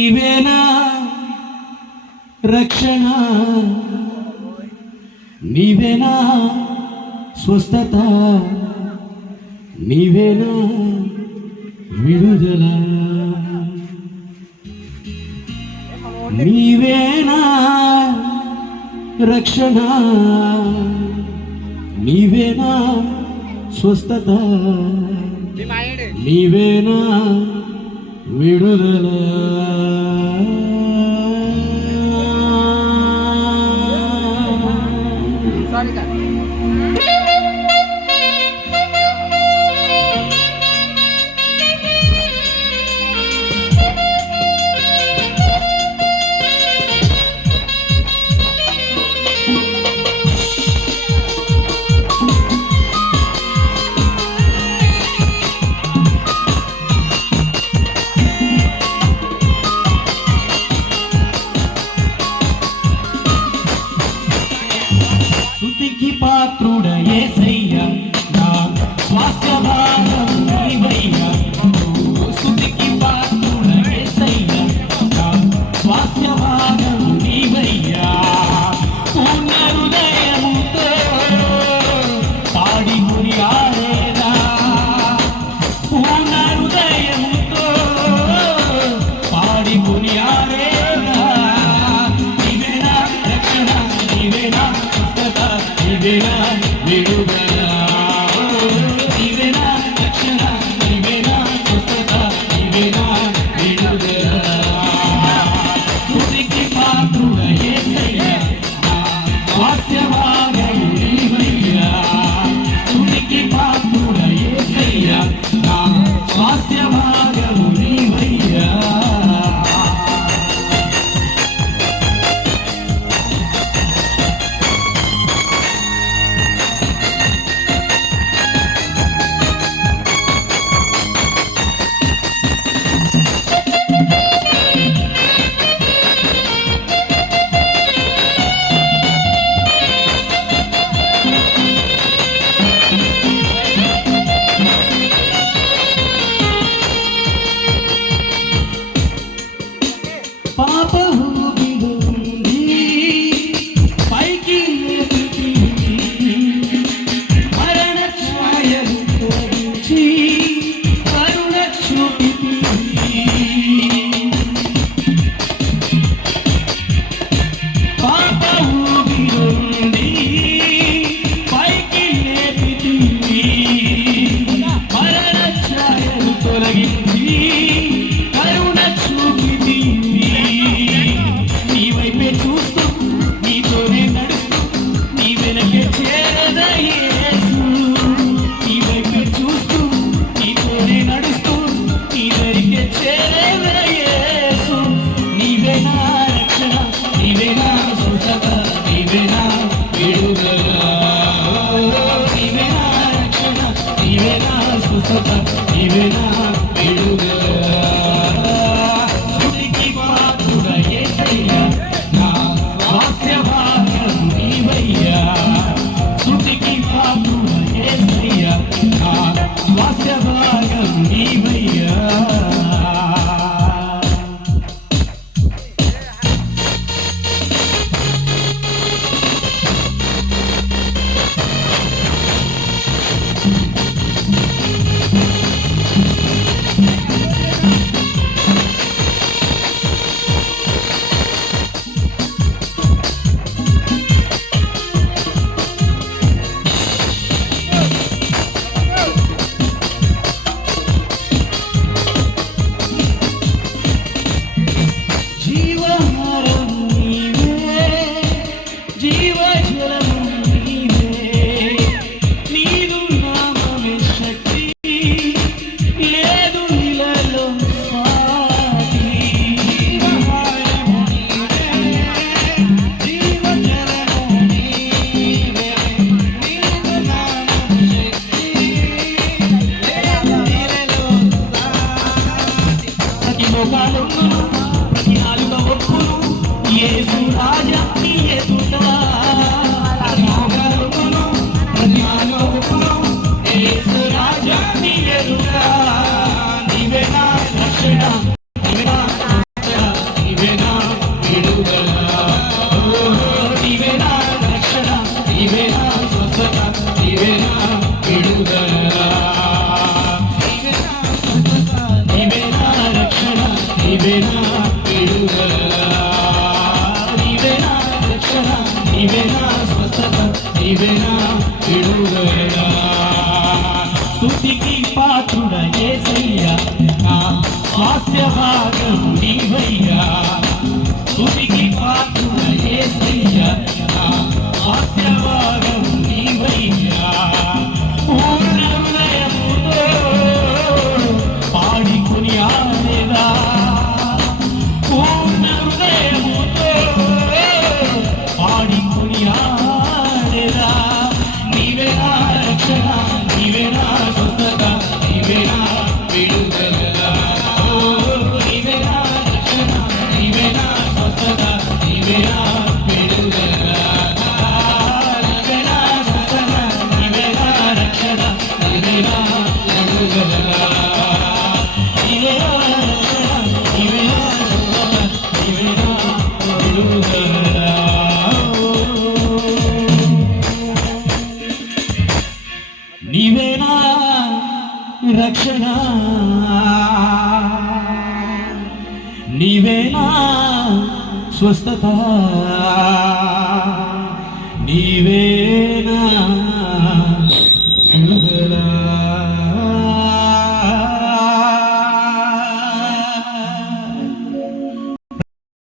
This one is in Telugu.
నీవేనా రక్షణ, నీవేనా స్వస్థత, నీవేనా విడుదల, నీవేనా రక్షణ, నీవేనా స్వస్థత, నీవేనా విడుదల. స్తుతికి పాత్రుడ యేసయ్యా, నా స్వాస్థ్యభాగం నీవయ్యా. స్తుతికి పాత్రుడ యేసయ్యా, నా స్వాస్థ్యభాగం నీవయ్యా. పూర్ణ హృదయముతో పాడి కొనియాడేదా, పూర్ణ హృదయముతో పాడి కొనియాడేదా. నీవేనా రక్షణ, నీవేనా నీవేనా విడుదల, నీవేనా రక్షణ, నీవేనా స్వస్థత, నీవేనా విడుదల. స్తుతికి పాత్రుడ యేసయ్యా, నా స్వాస్థ్యభాగం నీవయ్యా. స్తుతికి పాత్రుడ యేసయ్యా, నా స్వాస్థ్యభాగం నీవయ్యా. నీవేనా విడుదల. స్తుతికి పాత్రుడ యేసయ్యా, నా స్వాస్థ్యభాగం నీవయ్యా. స్తుతికి పాత్రుడ యేసయ్యా, నా స్వాస్థ్యభాగం నీవయ్యా. నీవే నా విడుదల, నీవే నా రక్షణ, నీవే నా స్వస్థత, నీవే నా విడుదల. స్తుతికి పాత్రుడ యేసయ్యా, నా స్వాస్థ్య భాగం నీవయ్యా. స్తుతికి పాత్రుడ యేసయ్యా, నా స్వాస్థ్య భాగం నీవయ్యా. పూర్ణ హృదయముతో పాడి కొనియాడేదా, పూర్ణ హృదయముతో పాడి కొనియాడేదా. నీవే నా రక్షణ, నీవే నా స్వస్థత, నీవే నా విడుదల. ఓ నీవే నా రక్షణ, నీవే నా స్వస్థత, నీవే నా విడుదల. నీవే నా స్వస్థత, నీవే నా రక్షణ, నీవే నా విడుదల. నీవే నా రక్షణ, నీవే నా స్వస్థత, నీవే నా విడుదల. నీవే నా రక్షణ, నీవే నా స్వస్థత, నీవే